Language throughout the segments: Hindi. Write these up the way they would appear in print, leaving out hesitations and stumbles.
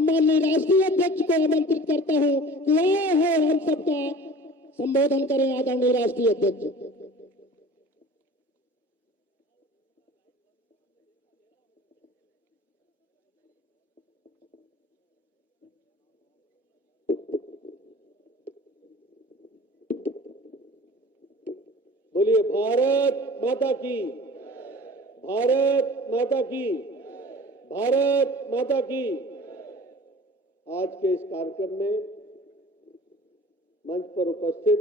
सम्माननीय राष्ट्रीय अध्यक्ष को आमंत्रित करता हूं कि वह है हम सबका संबोधन करें। आदरणीय राष्ट्रीय अध्यक्ष। बोलिए भारत माता की, भारत माता की, भारत माता की। आज के इस कार्यक्रम में मंच पर उपस्थित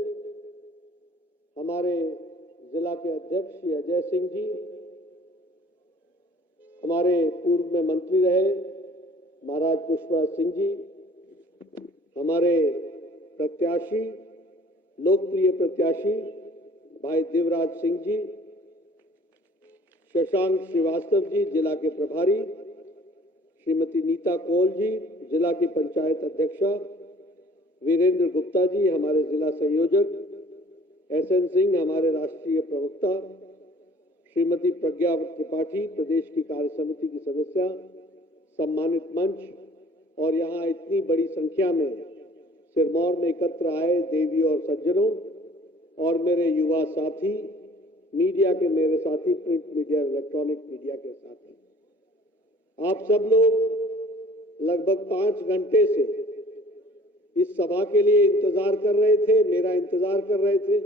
हमारे जिला के अध्यक्ष श्री अजय सिंह जी, हमारे पूर्व में मंत्री रहे महाराज पुष्पराज सिंह जी, हमारे प्रत्याशी लोकप्रिय प्रत्याशी भाई देवराज सिंह जी, शशांक श्रीवास्तव जी जिला के प्रभारी, श्रीमती नीता कौल जी जिला की पंचायत अध्यक्षा, वीरेंद्र गुप्ता जी हमारे जिला संयोजक, एसएन सिंह हमारे राष्ट्रीय प्रवक्ता, श्रीमती प्रज्ञा त्रिपाठी प्रदेश की कार्य समिति की सदस्य, सम्मानित मंच और यहाँ इतनी बड़ी संख्या में सिरमौर में एकत्र आए देवी और सज्जनों और मेरे युवा साथी, मीडिया के मेरे साथी, प्रिंट मीडिया, इलेक्ट्रॉनिक मीडिया के साथी, आप सब लोग लगभग 5 घंटे से इस सभा के लिए इंतजार कर रहे थे, मेरा इंतजार कर रहे थे।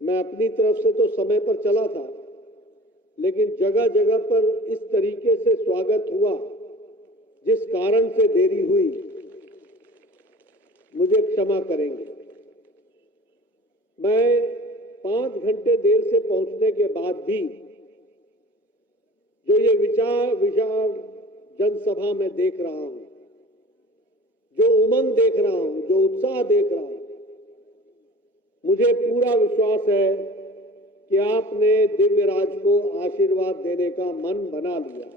मैं अपनी तरफ से तो समय पर चला था, लेकिन जगह जगह पर इस तरीके से स्वागत हुआ जिस कारण से देरी हुई, मुझे क्षमा करेंगे। मैं 5 घंटे देर से पहुंचने के बाद भी जो ये विचार जनसभा में देख रहा हूं, जो उमंग देख रहा हूं, जो उत्साह देख रहा हूं, मुझे पूरा विश्वास है कि आपने दिव्यराज को आशीर्वाद देने का मन बना लिया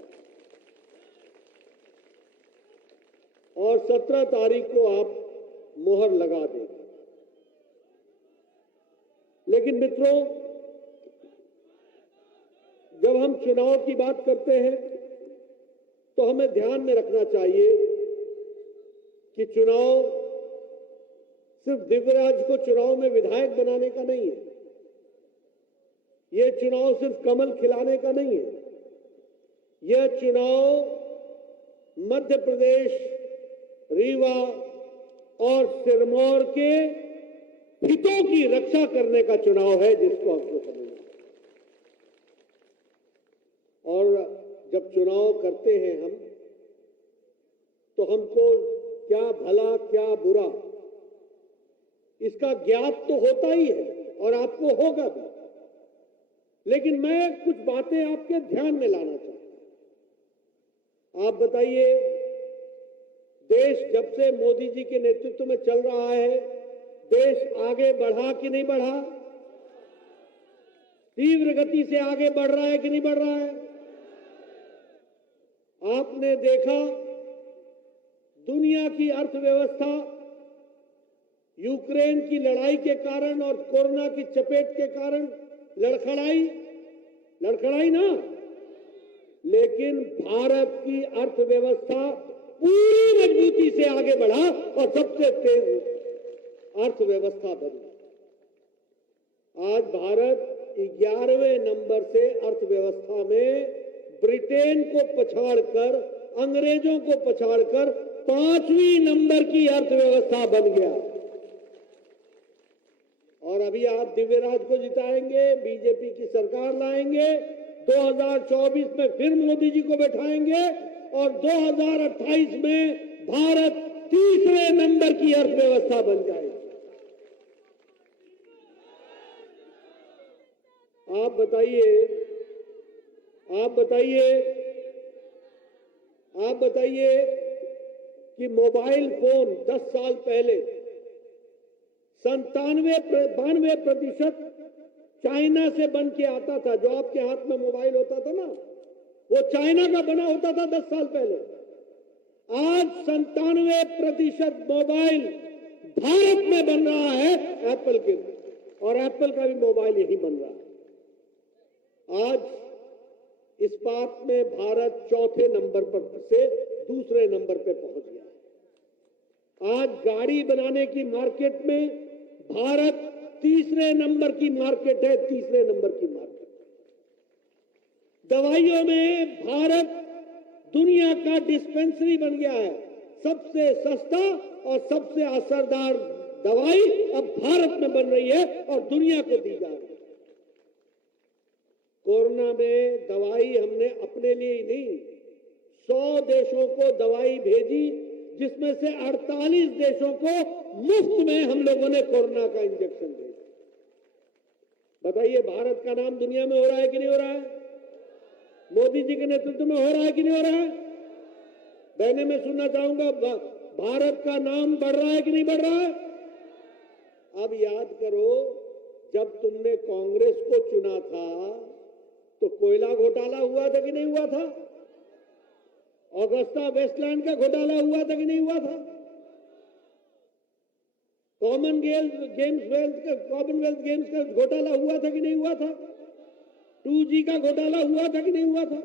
और 17 तारीख को आप मोहर लगा देंगे। लेकिन मित्रों, जब हम चुनाव की बात करते हैं तो हमें ध्यान में रखना चाहिए कि चुनाव सिर्फ दिव्यराज को चुनाव में विधायक बनाने का नहीं है, यह चुनाव सिर्फ कमल खिलाने का नहीं है, यह चुनाव मध्य प्रदेश, रीवा और सिरमौर के हितों की रक्षा करने का चुनाव है, जिसको हमको समझना है। और जब चुनाव करते हैं हम, तो हमको क्या भला क्या बुरा इसका ज्ञात तो होता ही है और आपको होगा भी, लेकिन मैं कुछ बातें आपके ध्यान में लाना चाहता हूं। आप बताइए, देश जब से मोदी जी के नेतृत्व में चल रहा है, देश आगे बढ़ा कि नहीं बढ़ा? तीव्र गति से आगे बढ़ रहा है कि नहीं बढ़ रहा है? आपने देखा दुनिया की अर्थव्यवस्था यूक्रेन की लड़ाई के कारण और कोरोना की चपेट के कारण लड़खड़ाई ना, लेकिन भारत की अर्थव्यवस्था पूरी मजबूती से आगे बढ़ा और सबसे तेज अर्थव्यवस्था बनी। आज भारत 11वें नंबर से अर्थव्यवस्था में ब्रिटेन को पछाड़कर, अंग्रेजों को पछाड़कर 5वीं नंबर की अर्थव्यवस्था बन गया। और अभी आप दिव्यराज को जिताएंगे, बीजेपी की सरकार लाएंगे, 2024 में फिर मोदी जी को बैठाएंगे और 2028 में भारत 3रे नंबर की अर्थव्यवस्था बन जाएगी। आप बताइए कि मोबाइल फोन 10 साल पहले 92% चाइना से बन के आता था। जो आपके हाथ में मोबाइल होता था ना, वो चाइना का बना होता था 10 साल पहले। आज 97% मोबाइल भारत में बन रहा है एप्पल के, और एप्पल का भी मोबाइल यही बन रहा है। आज इस्पात में भारत 4थे नंबर पर से दूसरे नंबर पे पहुंच गया है। आज गाड़ी बनाने की मार्केट में भारत तीसरे नंबर की मार्केट है, तीसरे नंबर की मार्केट। दवाइयों में भारत दुनिया का डिस्पेंसरी बन गया है। सबसे सस्ता और सबसे असरदार दवाई अब भारत में बन रही है और दुनिया को दी जा रही है। कोरोना में दवाई हमने अपने लिए ही नहीं, 100 देशों को दवाई भेजी, जिसमें से 48 देशों को मुफ्त में हम लोगों ने कोरोना का इंजेक्शन भेजा। बताइए, भारत का नाम दुनिया में हो रहा है कि नहीं हो रहा है? मोदी जी के नेतृत्व में हो रहा है कि नहीं हो रहा है? बहने मैं सुनना चाहूंगा, भारत का नाम बढ़ रहा है कि नहीं बढ़ रहा है? अब याद करो, जब तुमने कांग्रेस को चुना था तो कोयला घोटाला हुआ था कि नहीं हुआ था? ऑगस्टा वेस्टलैंड का घोटाला हुआ था कि नहीं हुआ था? कॉमनवेल्थ गेम्स का घोटाला हुआ था कि नहीं हुआ था? 2G का घोटाला हुआ था कि नहीं हुआ था?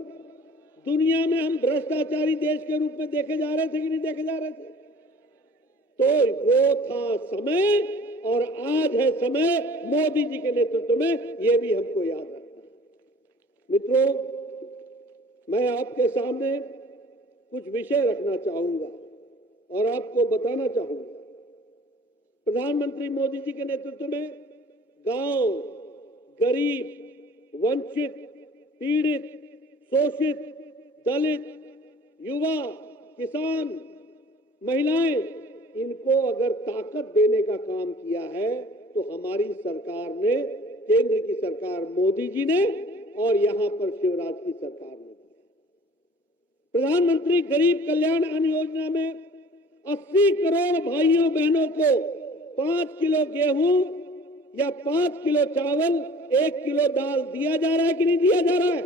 दुनिया में हम भ्रष्टाचारी देश के रूप में देखे जा रहे थे कि नहीं देखे जा रहे थे? तो वो था समय और आज है समय मोदी जी के नेतृत्व में, ये भी हमको याद रखना है। मित्रों, मैं आपके सामने कुछ विषय रखना चाहूंगा और आपको बताना चाहूंगा। प्रधानमंत्री मोदी जी के नेतृत्व में गांव, गरीब, वंचित, पीड़ित, शोषित, दलित, युवा, किसान, महिलाएं, इनको अगर ताकत देने का काम किया है तो हमारी सरकार ने, केंद्र की सरकार मोदी जी ने और यहां पर शिवराज की सरकार ने। प्रधानमंत्री गरीब कल्याण अन्न योजना में 80 करोड़ भाइयों बहनों को 5 किलो गेहूं या 5 किलो चावल, 1 किलो दाल दिया जा रहा है कि नहीं दिया जा रहा है?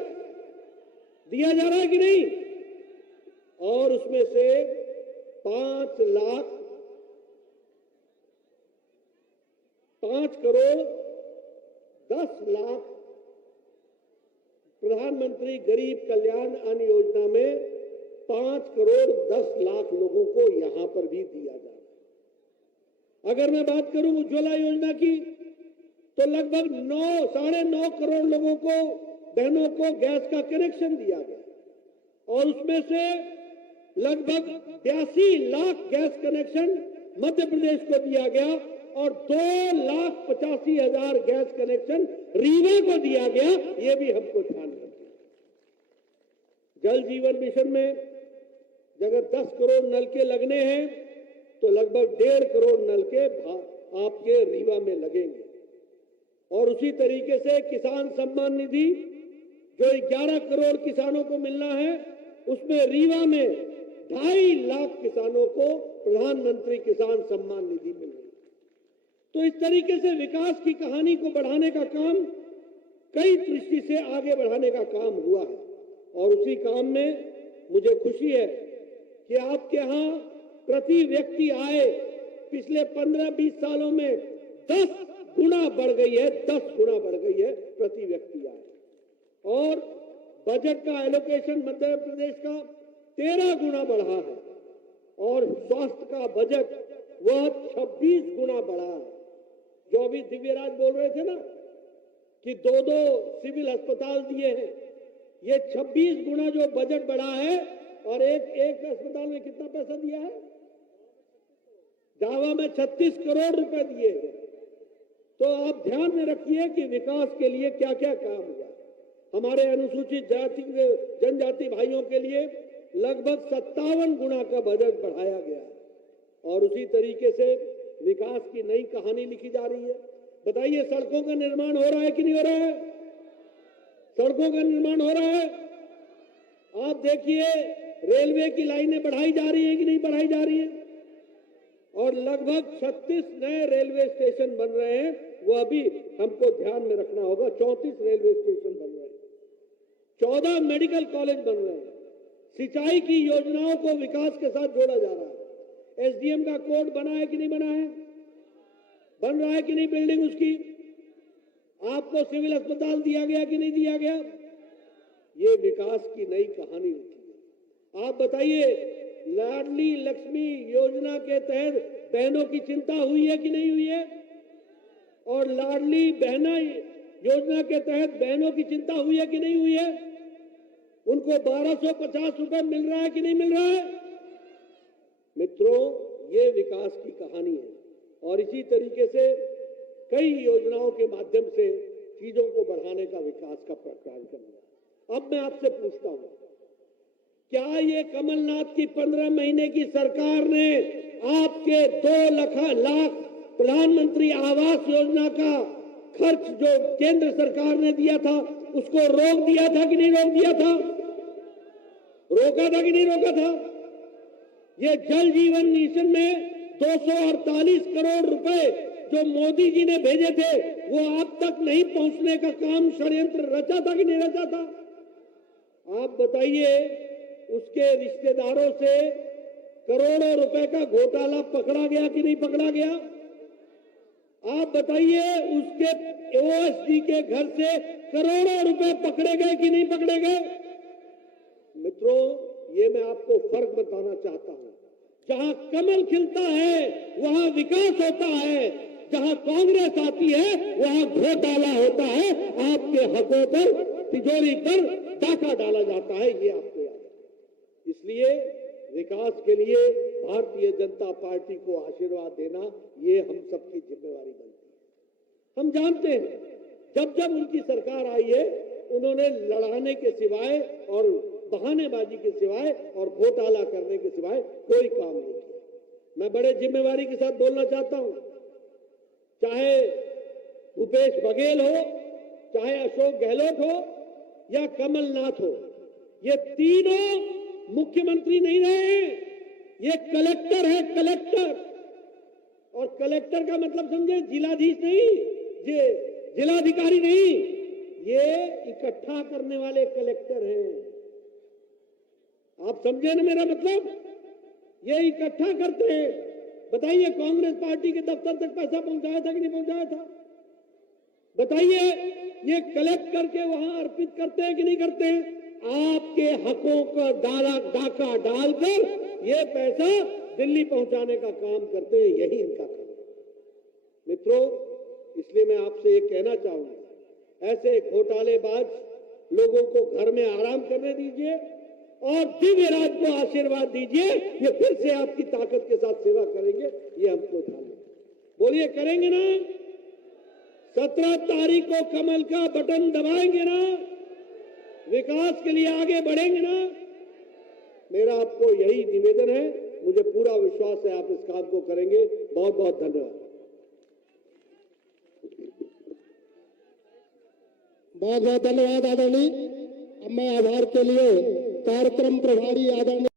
दिया जा रहा है कि नहीं? और उसमें से 5 करोड़ 10 लाख प्रधानमंत्री गरीब कल्याण अन्न योजना में 5 करोड़ 10 लाख लोगों को यहां पर भी दिया जा रहा है। अगर मैं बात करूं उज्ज्वला योजना की, तो लगभग 9-9.5 करोड़ लोगों को, बहनों को गैस का कनेक्शन दिया गया और उसमें से लगभग 82 लाख गैस कनेक्शन मध्य प्रदेश को दिया गया और 2,85,000 गैस कनेक्शन रीवा को दिया गया। ये भी हमको ध्यान रखना। जल जीवन मिशन में अगर 10 करोड़ नलके लगने हैं तो लगभग 1.5 करोड़ नलके आपके रीवा में लगेंगे। और उसी तरीके से किसान सम्मान निधि जो 11 करोड़ किसानों को मिलना है, उसमें रीवा में 2.5 लाख किसानों को प्रधानमंत्री किसान सम्मान निधि मिल रही है। तो इस तरीके से विकास की कहानी को बढ़ाने का काम, कई दृष्टि से आगे बढ़ाने का काम हुआ है। और उसी काम में मुझे खुशी है कि आपके यहां प्रति व्यक्ति आय पिछले 15-20 सालों में 10 गुना बढ़ गई है, 10 गुना बढ़ गई है प्रति व्यक्ति आय। और बजट का एलोकेशन मध्य प्रदेश का 13 गुना बढ़ा है और स्वास्थ्य का बजट वह 26 गुना बढ़ा है। जो अभी दिव्यराज बोल रहे थे ना कि 2-2 सिविल अस्पताल दिए हैं, ये 26 गुना जो बजट बढ़ा है। और एक अस्पताल में कितना पैसा दिया है? जावा में 36 करोड़ रुपए दिए हैं। तो आप ध्यान में रखिए कि विकास के लिए क्या क्या काम हुआ। हमारे अनुसूचित जाति जनजाति भाइयों के लिए लगभग 57 गुना का बजट बढ़ाया गया और उसी तरीके से विकास की नई कहानी लिखी जा रही है। बताइए, सड़कों का निर्माण हो रहा है कि नहीं हो रहा है? सड़कों का निर्माण हो रहा है। आप देखिए, रेलवे की लाइनें बढ़ाई जा रही है कि नहीं बढ़ाई जा रही है? और लगभग 36 नए रेलवे स्टेशन बन रहे हैं, वो अभी हमको ध्यान में रखना होगा। 34 रेलवे स्टेशन बन रहे हैं, 14 मेडिकल कॉलेज बन रहे हैं। सिंचाई की योजनाओं को विकास के साथ जोड़ा जा रहा है। एसडीएम का कोड बना है कि नहीं बना है? बन रहा है कि नहीं बिल्डिंग उसकी? आपको सिविल अस्पताल दिया गया कि नहीं दिया गया? ये विकास की नई कहानी होती है। आप बताइए, लाडली लक्ष्मी योजना के तहत बहनों की चिंता हुई है कि नहीं हुई है? और लाडली बहना योजना के तहत बहनों की चिंता हुई है कि नहीं हुई है? उनको 1250 रुपए मिल रहा है कि नहीं मिल रहा है? मित्रों, ये विकास की कहानी है और इसी तरीके से कई योजनाओं के माध्यम से चीजों को बढ़ाने का विकास का प्रयास करना। अब मैं आपसे पूछता हूं, क्या ये कमलनाथ की 15 महीने की सरकार ने आपके 2 लाख प्रधानमंत्री आवास योजना का खर्च जो केंद्र सरकार ने दिया था उसको रोक दिया था कि नहीं रोक दिया था? रोका था कि नहीं रोका था? ये जल जीवन मिशन में 248 करोड़ रुपए जो मोदी जी ने भेजे थे वो आप तक नहीं पहुंचने का काम षड्यंत्र रचा था कि नहीं रचा था? आप बताइए, उसके रिश्तेदारों से करोड़ों रुपए का घोटाला पकड़ा गया कि नहीं पकड़ा गया? आप बताइए, उसके ओएसडी के घर से करोड़ों रुपए पकड़े गए कि नहीं पकड़े गए? मित्रों, ये मैं आपको फर्क बताना चाहता हूं। जहां कमल खिलता है वहां विकास होता है, जहां कांग्रेस आती है वहां घोटाला होता है, आपके हकों पर तिजोरी पर डाका डाला जाता है, ये आपको याद है। इसलिए विकास के लिए भारतीय जनता पार्टी को आशीर्वाद देना ये हम सबकी जिम्मेवारी बनती है। हम जानते हैं जब जब उनकी सरकार आई है उन्होंने लड़ाने के सिवाय और बहानेबाजी के सिवाय और घोटाला करने के सिवाय कोई काम नहीं किया। मैं बड़े जिम्मेवारी के साथ बोलना चाहता हूं, चाहे भूपेश बघेल हो, चाहे अशोक गहलोत हो या कमलनाथ हो, ये तीनों मुख्यमंत्री नहीं रहे हैं, ये कलेक्टर है, कलेक्टर। और कलेक्टर का मतलब समझे जिलाधीश नहीं, ये जिलाधिकारी नहीं, ये इकट्ठा करने वाले कलेक्टर हैं। आप समझे ना मेरा मतलब? ये इकट्ठा करते हैं। बताइए, कांग्रेस पार्टी के दफ्तर तक पैसा पहुंचाया था कि नहीं पहुंचाया था? बताइए, ये कलेक्ट करके वहां अर्पित करते हैं कि नहीं करते हैं? आपके हकों का डाका डालकर ये पैसा दिल्ली पहुंचाने का काम करते हैं, यही इनका काम है। मित्रों, इसलिए मैं आपसे ये कहना चाहूंगा, ऐसे घोटालेबाज लोगों को घर में आराम करने दीजिए और दिव्य राज को आशीर्वाद दीजिए। ये फिर से आपकी ताकत के साथ सेवा करेंगे, ये हमको ध्यान रखना। बोलिए, करेंगे ना? 17 तारीख को कमल का बटन दबाएंगे ना? विकास के लिए आगे बढ़ेंगे ना? मेरा आपको यही निवेदन है, मुझे पूरा विश्वास है आप इस काम को करेंगे। बहुत बहुत धन्यवाद। बहुत बहुत धन्यवाद आदरणीय। अब मैं आभार के लिए कार्यक्रम प्रभारी आदरणीय